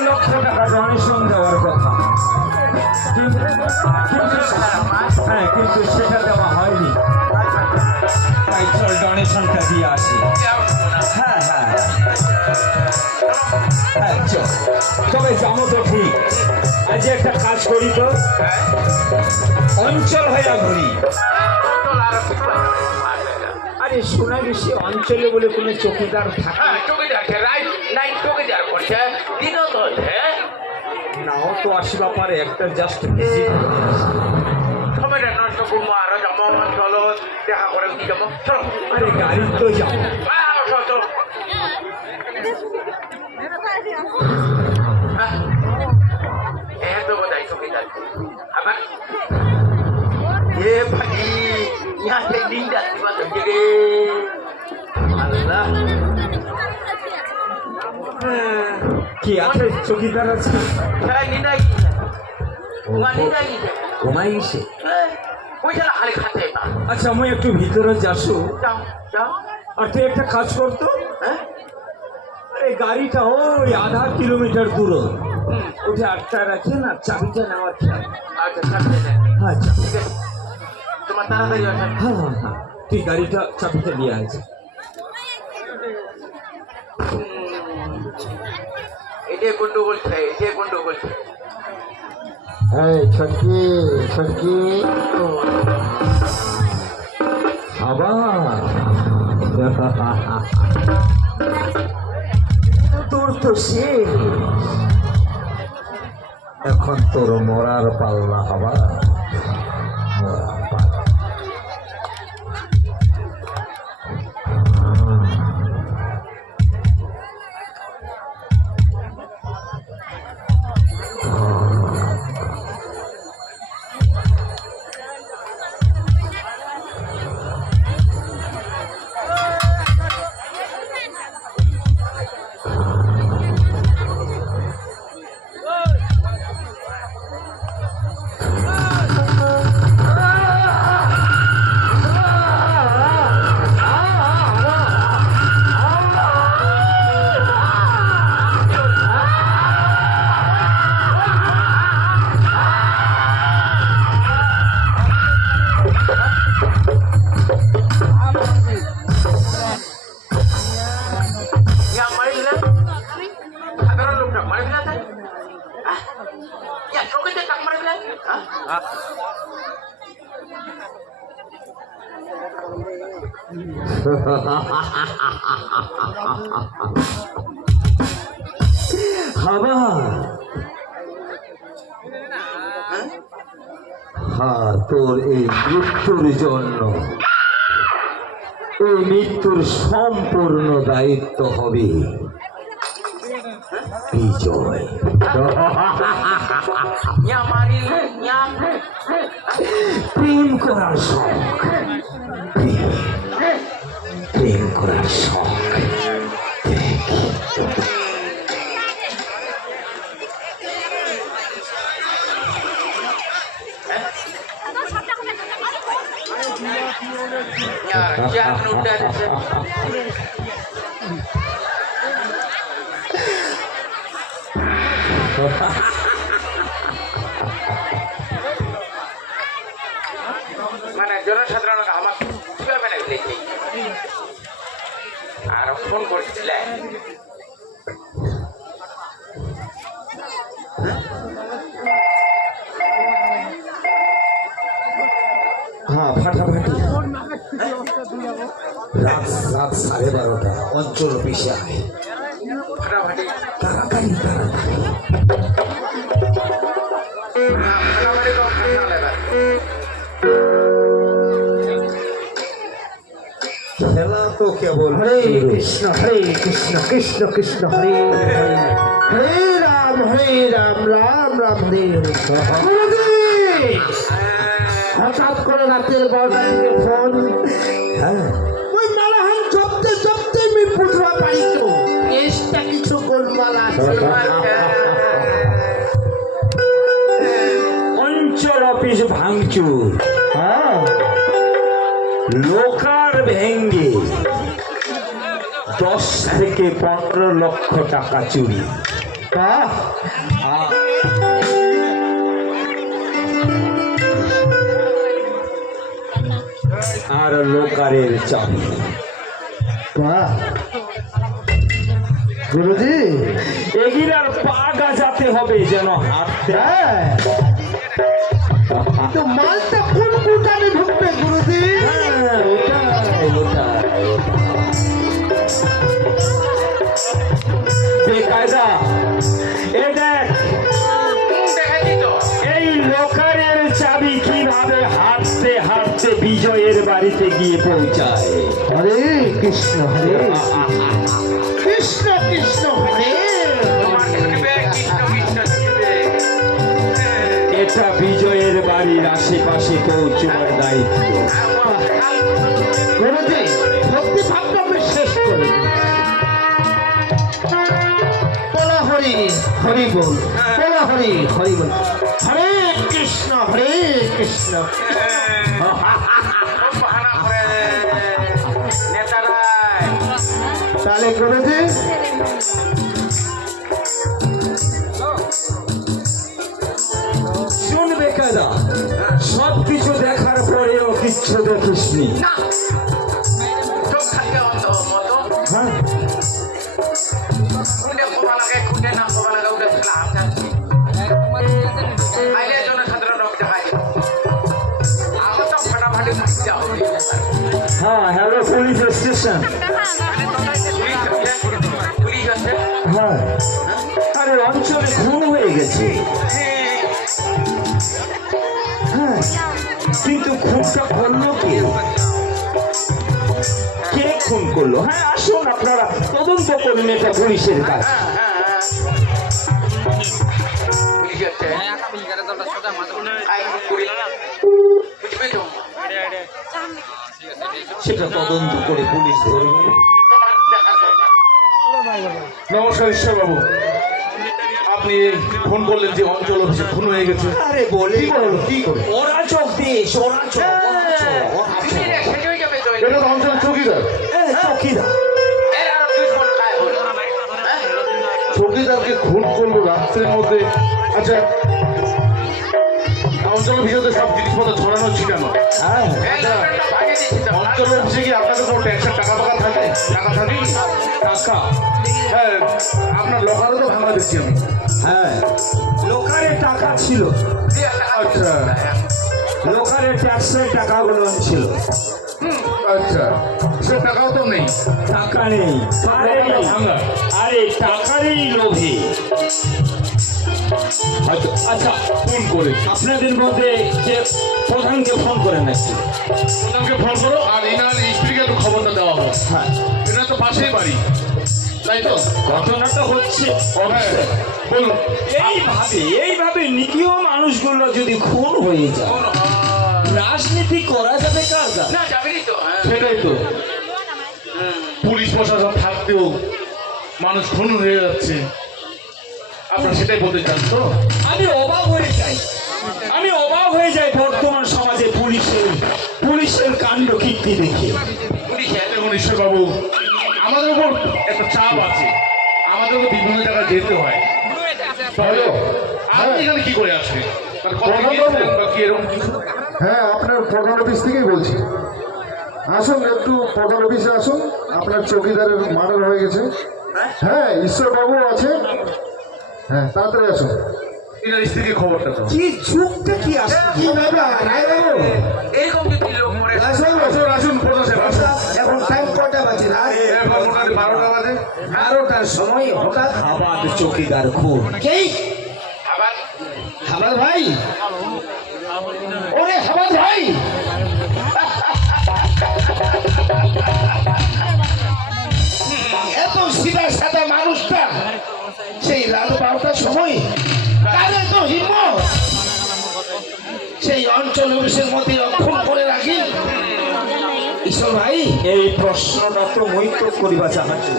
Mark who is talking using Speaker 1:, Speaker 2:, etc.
Speaker 1: লক্ষ টাকা ডোনেশন দেওয়ার কথা হ্যাঁ কিন্তু সেটা দেওয়া হয়নি তাই চল ডোনেশনটা দিয়ে আসি হ্যাঁ হ্যাঁ হ্যাঁ চল তবে যাব তো ঠিক আজ একটা কাজ করি তো অঞ্চল হয়ে ঘুরি আরে শোনা গেছে অঞ্চলে বলে কোনো চকিদার থাকে নাও তো আসিবা পারে একটা জাস্ট ভিজিট
Speaker 2: সময়টা নষ্ট করবো আরো যাবো চলো দেখা করে কি যাবো চলো
Speaker 1: আরে গাড়ি তো যাও
Speaker 2: আহ, চলো চলো হ্যাঁ এত বোধহয় চৌকিদার আবার এ ভাই यहाँ से नींद आती बात है रे अल्लाह
Speaker 1: কি আছে? চকিদার আছে। ঘুমাই গেছে আচ্ছা আমি একটু ভিতরে যাসু। আর তুই একটা কাজ করতো আরে গাড়িটা ওই আধা কিলোমিটার দূর। ওটা আটটা রাখে না চাবিটা নেওয়ার খেয়াল
Speaker 2: আচ্ছা
Speaker 1: হ্যাঁ,
Speaker 2: তোমার তাড়াতাড়ি
Speaker 1: হ্যাঁ হ্যাঁ হ্যাঁ। তুই গাড়িটা চাবিটা দিয়ে আছে
Speaker 2: গন্ডগোল છે এটাই গন্ডগোল છે
Speaker 3: এই ছটকি ছটকি।
Speaker 1: আবার। তোর তো শেষ।
Speaker 3: এখন তোর মরার পাল্লা হবা
Speaker 2: কাক মারি দিলে হ্যাঁ?
Speaker 1: আবার
Speaker 3: হ্যাঁ তোর এই মৃত্যুর জন্য এই মৃত্যুর সম্পূর্ণ দায়িত্ব হবে বিজয়
Speaker 2: ইয়া মারি ইয়া
Speaker 3: প্রেম করার শখ প্রেম প্রেম করার শখ
Speaker 2: ইয়া চেয়ার উঠে মানে জনসাধারণ আমার কীভাবে না দেখি আর ফোন করছিলে?
Speaker 3: হ্যাঁ? ফাটাফাটি। রাত রাত সাড়ে বারোটা। অঞ্চল অফিসে খেলা তো কেবল
Speaker 4: হরে কৃষ্ণ হরে কৃষ্ণ কৃষ্ণ কৃষ্ণ হরে হরে। রাম হরে রাম রাম রাম হরে হরে। হঠাৎ করে রাতের বারোটা ফোন
Speaker 3: হ্যাঁ।
Speaker 4: জপতে আমি বুঝবা পারি তো কেসটা কিছু গোলমাল আছে
Speaker 1: অঞ্চল অফিস ভাঙচুর
Speaker 4: হ্যাঁ
Speaker 1: লোকার ভেঙ্গে দশ থেকে পনেরো লক্ষ টাকা চুরি আর লোকারের চাবি
Speaker 4: বাহ। গুরুজি।
Speaker 1: এগিরার পা গাজাতে হবে যেন হাঁটতে
Speaker 4: হ্যাঁ। তো মালটা কোন কুটানে ঢুকবে গুরুজি?
Speaker 1: হ্যাঁ। বেকায়দা এ বাড়িতে গিয়ে পৌঁছায়।
Speaker 4: হরে কৃষ্ণ হরে। কৃষ্ণ কৃষ্ণ হরে।
Speaker 1: এটা বিজয়ের বাড়ির আশেপাশে পৌঁছবার দায়িত্ব।
Speaker 4: ভক্তি ভাবটা শেষ করে। হরি হরি বল হরি হরি বল। হরে কৃষ্ণ হরে কৃষ্ণ। তাহলে
Speaker 1: সব কিছু দেখার পরেও কিচ্ছু দেখিসনি। হ্যাঁ।
Speaker 2: খুঁটে খোবা লাগে
Speaker 1: খুন হয়ে গেছে। হ্যাঁ কিন্তু খুনটা করল কে? কে খুন করল? হ্যাঁ আসুন আপনারা, তদন্ত করুন এটা পুলিশের কাজ। সেটা তদন্ত করে পুলিশ ধরবে।
Speaker 5: নমস্কার, ঈশ্বরবাবু। আপনি ফোন করলেন যে অঞ্চল অফিসে খুন হয়ে গেছে।
Speaker 1: আরে বলে
Speaker 5: কি করল? কি করে?
Speaker 1: ওরা চোখ দেশ ওরা চোখ
Speaker 2: হয়ে।
Speaker 5: এটা তো চৌকিদার।
Speaker 2: হ্যাঁ
Speaker 5: চৌকিদারকে খুন করল রাত্রের মধ্যে। আচ্ছা অঞ্চল অফিসে তো সব জিনিসপত্র ছড়ানো ছিটানো
Speaker 1: হ্যাঁ
Speaker 5: অঞ্চল অফিসে কি আপনাদের কোনো ট্যাক্সের টাকা ফাকা থাকে? টাকা থাকে? কি?
Speaker 1: টাকা
Speaker 5: হ্যাঁ আপনার লকারও তো ভাঙা আমি।
Speaker 1: হ্যাঁ। লোকারে টাকা ছিল।
Speaker 5: আচ্ছা।
Speaker 1: লোকারে ট্যাক্সের টাকাগুলো ছিল।
Speaker 5: আচ্ছা। সে টাকাও তো নেই।
Speaker 1: টাকা নেই। আরে টাকারই লোভে। আচ্ছা
Speaker 5: ফোন করে।
Speaker 1: আপনাদের মধ্যে যে প্রধানকে ফোন করে নাকি?
Speaker 5: প্রধানকে ফোন করো আর ইনার স্ত্রীকে খবরটা দেওয়া হোক
Speaker 1: হ্যাঁ।
Speaker 5: তো পাশেই বাড়ি। তাই তো?
Speaker 1: ঘটনাটা হচ্ছে।
Speaker 5: বলুন।
Speaker 1: এইভাবে এইভাবে নিরীহ মানুষগুলো যদি খুন হয়ে যায় রাজনীতি করা যাবে কার
Speaker 2: না যাবেনি তো। হ্যাঁ।
Speaker 5: সেটাই তো। পুলিশ প্রশাসন থাকতেও মানুষ খুন হয়ে যাচ্ছে। আপনারা সেটাই বলতে চান তো?
Speaker 1: আমি অবাক হয়ে যাই। আমি অবাক হয়ে যাই বর্তমান সমাজে পুলিশের পুলিশের কাণ্ড কীর্তি দেখে।
Speaker 2: পুলিশে
Speaker 5: দেখুন ঈশ্বরবাবু আমাদের উপর একটা চাপ আছে। আমাদেরকে বিভিন্ন জায়গায় যেতে হয়। হ্যালো আপনি এখানে কি করে আসবেন মানে বা কি এরকম কিছু?
Speaker 6: হ্যাঁ আপনার প্রধান অফিস থেকেই বলছি। আসুন একটু প্রধান অফিসে আসুন। আপনার চৌকিদারের মার্ডার হয়ে গেছে। হ্যাঁ ঈশ্বরবাবু আছে। হ্যাঁ তাড়াতাড়ি আসুন।
Speaker 5: স্ত্রীকে খবরটা দাও।
Speaker 1: কি যুগটা কি আসছে?
Speaker 4: কি ব্যাপার?
Speaker 2: এরকম
Speaker 4: বারোটার সময় হঠাৎ
Speaker 1: আবাদ চকিদার খুন
Speaker 4: কে? হাবাল ভাই? ওরে হাবাল ভাই! এত সিধা সাদা মানুষটা সেই রাত বারোটার সময় কার এত হিম্মত। সেই অঞ্চল অফিসের মধ্যে রক্ষণ করে রাখি। ঈশ্বর ভাই
Speaker 1: এই প্রশ্নটা তো তো করিবা চাহাচ্ছি।